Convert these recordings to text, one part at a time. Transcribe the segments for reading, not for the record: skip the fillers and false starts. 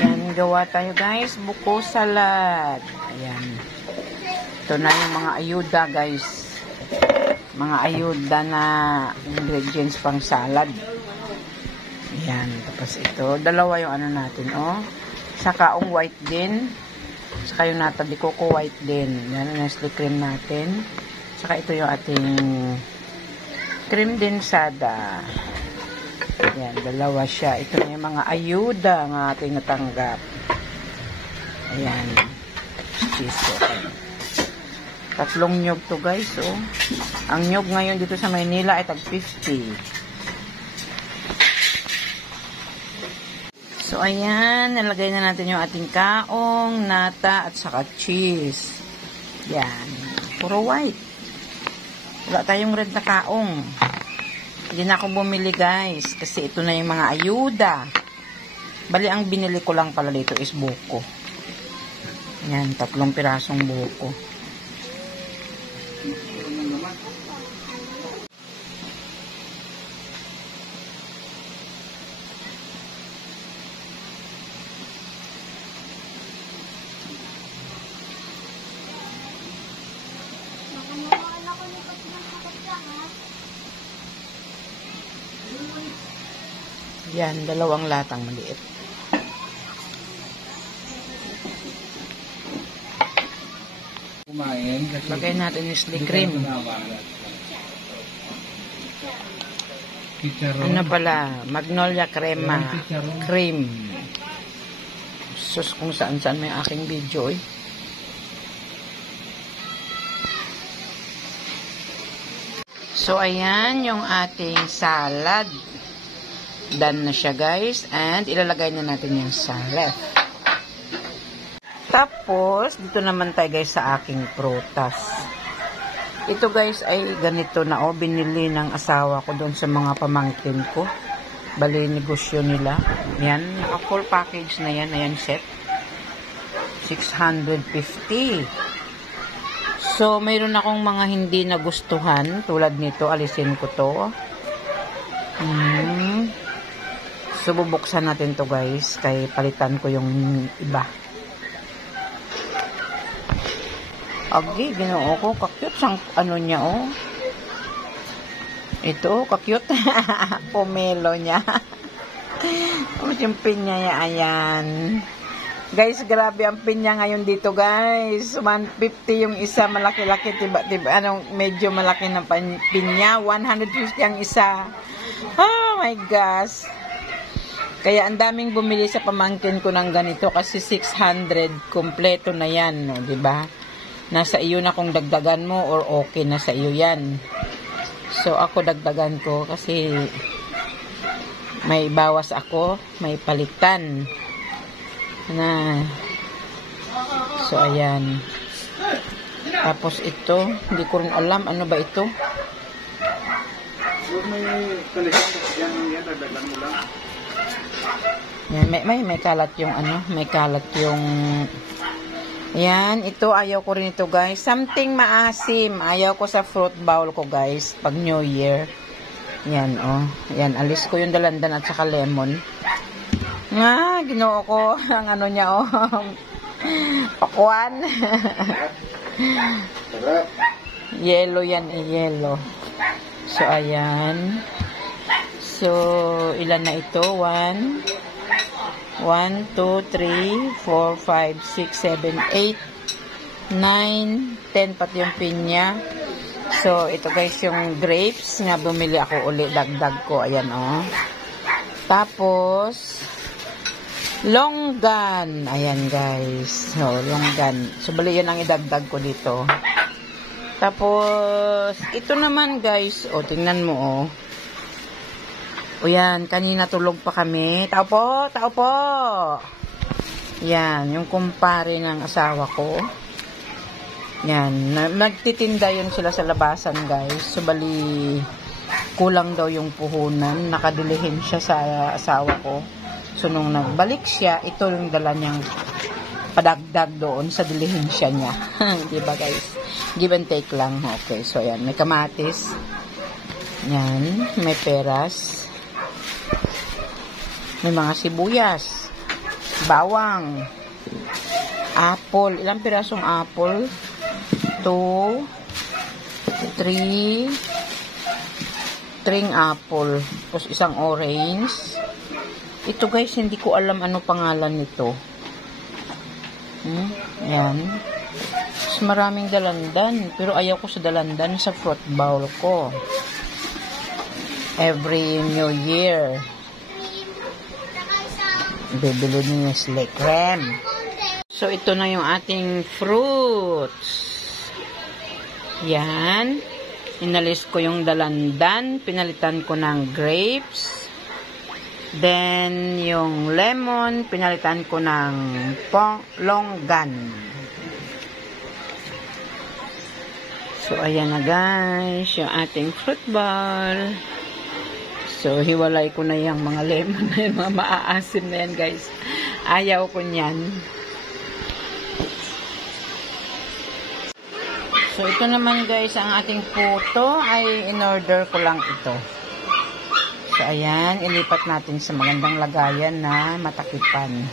Yan, gawa tayo guys, buko salad. Ayan. Ito na yung mga ayuda guys. Mga ayuda na ingredients pang salad. Ayan. Tapos ito, dalawa yung ano natin, oh. Saka yung white din. Saka yung nata de coco white din. Yan, Nestle cream natin. Saka ito yung ating cream densada. Yan, dalawa siya. Ito na yung mga ayuda ng ating natanggap. Ayan. Cheese ko. Tatlong nyog to guys, oh. Ang nyog ngayon dito sa Maynila ay tag 50. So, ayan. Nalagay na natin yung ating kaong, nata, at saka cheese. Yan. Puro white. Wala tayong red na kaong. Hindi na ako bumili guys. Kasi ito na yung mga ayuda. Bali, ang binili ko lang pala dito is buko. Yan. 3 pirasong buko. Yan, 2 latang maliit. Lagay natin yung Nestle cream. Ano pala? Magnolia crema. Cream. Sus, kung saan-saan may aking video eh. So, ayan yung ating salad. Done na siya guys. And ilalagay na natin yan sa ref. Tapos, dito naman tayo guys sa aking prutas. Ito guys ay ganito na oh. Binili ng asawa ko doon sa mga pamangkin ko. Bali, negosyo nila. Yan. Naka full package na yan. Ayan set. 650. So, mayroon akong mga hindi nagustuhan. Tulad nito. Alisin ko to. So, bubuksan natin to guys. Kaya palitan ko yung iba. Okay, ginoo ko. Kakyut sang ano niya, oh. Ito, kakyut. Pomelo niya. Yung pinya niya, ayan. Guys, grabe ang pinya ngayon dito, guys. 150 yung isa, malaki-laki. Tiba, medyo malaki na pinya. 150 ang isa. Oh my gosh. Kaya ang daming bumili sa pamangkin ko ng ganito kasi 600 kompleto na yan, no, 'di ba? Nasa iyo na kung dagdagan mo or okay na sa iyo 'yan. So ako dagdagan ko kasi may bawas ako, may palitan. Na. So ayan. Tapos ito, hindi ko rin alam ano ba ito. May palitan yan dagdagan mo lang. Yan, may kalat yung ano, may kalat yung yan, ito ayaw ko rin ito guys, something maasim, ayaw ko sa fruit bowl ko guys pag New Year. Yan oh, yan, alis ko yung dalandan at saka lemon nga, ginoo ko ang ano niya oh. Pakwan. Yellow yan eh, yellow. So ayan. So, ilan na ito? 1, 2, 3, 4, 5, 6, 7, 8, 9, 10 pati yung pinya. So, ito guys yung grapes nga bumili ako uli. Dagdag ko. Ayan oh. Tapos, longgan. Ayan guys. So, longgan. So, bali yun ang idagdag ko dito. Tapos, ito naman guys. O, tingnan mo oh. O yan, kanina tulog pa kami. Tao po, tao po. Yan, yung kumpare ng asawa ko. Yan, nagtitinda yun sila sa labasan guys. So bali, kulang daw yung puhunan. Nakadilihin siya sa asawa ko. So nung nagbalik siya, ito yung dala niyang padagdag doon sa dilihin siya niya. Diba guys? Give and take lang. Okay, so yan, may kamatis. Yan, may peras. May mga sibuyas. Bawang. Apple. Ilang pirasong apple? 2, 3 apple. Tapos isang orange. Ito guys, hindi ko alam ano pangalan nito. Ayan. Tapos maraming dalandan. Pero ayaw ko sa dalandan sa fruit bowl ko. Every New Year. Bibili ni Nestle Creme. So, ito na yung ating fruits. Yan. Inalis ko yung dalandan. Pinalitan ko ng grapes. Then, yung lemon, pinalitan ko ng longgan. So, ayan na guys, yung ating fruit bowl. So, hiwalay ko na yung mga lemon na yung mga maaasim na yan guys. Ayaw ko niyan. So, ito naman guys, ang ating puto ay in-order ko lang ito. So, ayan, ilipat natin sa magandang lagayan na matakipan.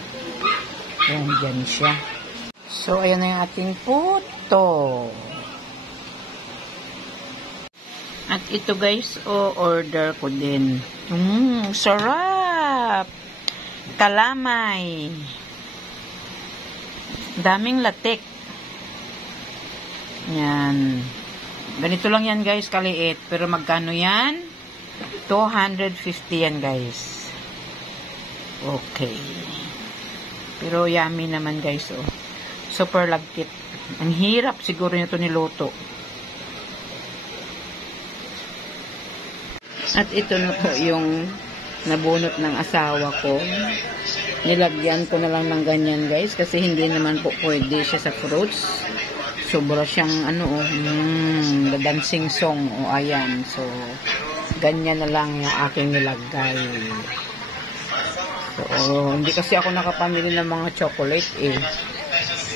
Ayan, dyan siya. So, ayan na yung ating puto. At ito guys, order ko din. Sarap! Kalamay. Daming latik. Yan. Ganito lang yan guys, kaliit. Pero magkano yan? 250 yan guys. Okay. Pero yummy naman guys. Oh. Super lagkit. Ang hirap siguro nito niluto. At ito na po yung nabunot ng asawa ko. Nilagyan ko na lang ng ganyan guys. Kasi hindi naman po pwede siya sa fruits. Sobra siyang the dancing song. O ayan. So, ganyan na lang yung aking nilagay. So, hindi kasi ako nakapamili ng mga chocolate eh.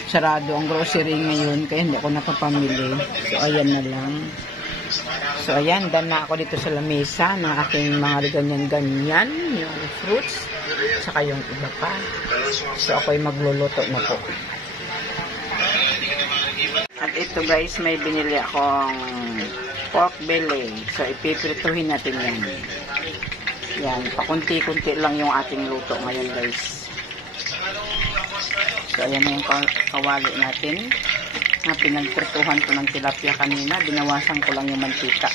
Sarado ang grocery ngayon. Kaya hindi ako nakapamili. So, ayan na lang. So, ayan. Dan na ako dito sa lamesa ng aking mga ganyan-ganyan. Yung fruits. Saka yung iba pa. So, ako'y magluluto na po. At ito guys, may binili akong pork belly. So, ipiprituhin natin yan. Yan, pakunti-kunti lang yung ating luto ngayon guys. So, ayan na yung kawali natin. Na pinagprituhan ko ng tilapia kanina. Binawasan ko lang yung mantika.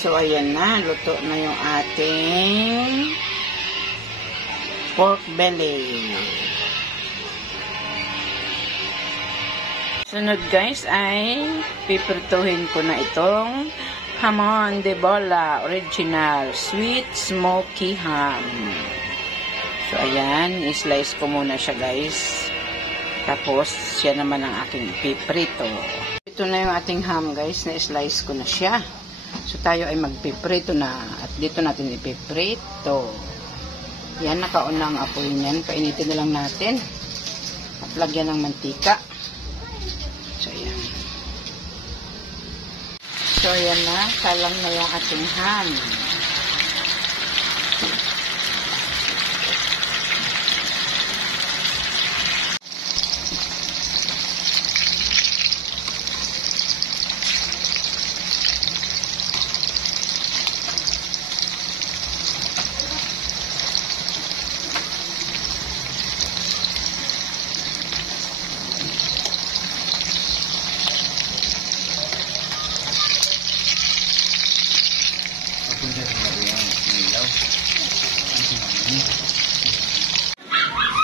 So, ayan na. Luto na yung ating pork belly. Sunod guys ay piprituhin ko na itong hamon de bola original sweet smoky ham. So, ayan. I-slice ko muna siya guys. Tapos, siya naman ang aking piprito. Ito na yung ating ham guys. Na-slice ko na siya. So, tayo ay magpiprito na. At dito natin ipiprito. Yan, nakauna ang apoy niyan. Painitin na lang natin. At lagyan ng mantika. So, yan. So, yan na. Salang na yung ating ham.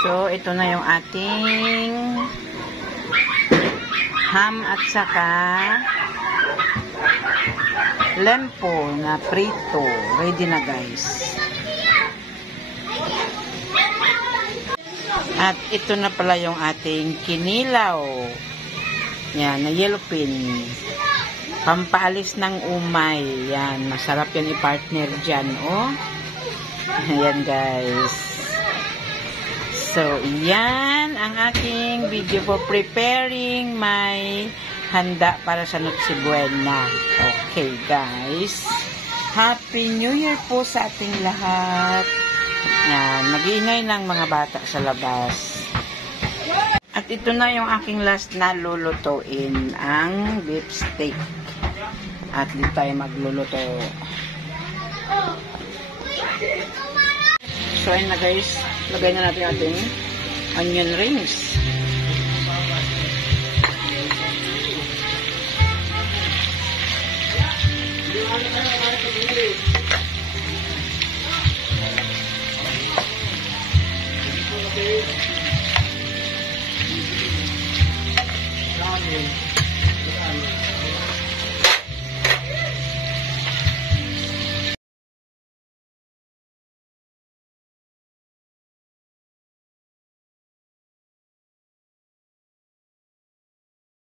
So, ito na yung ating ham at saka lempo na prito. Ready na guys. At ito na pala yung ating kinilaw. Yan, na yellow pin. Pampaalis ng umay. Yan, masarap yan i-partner dyan, oh. Ayan guys. So, yan ang aking video for preparing my handa para sa Noche Buena. Okay guys. Happy New Year po sa ating lahat. Yan, nag-iingay ng mga bata sa labas. At ito na yung aking last na lulutuin, ang beef steak. At dito tayo magluluto. So, ayun na guys. Lagay na natin ating onion rings.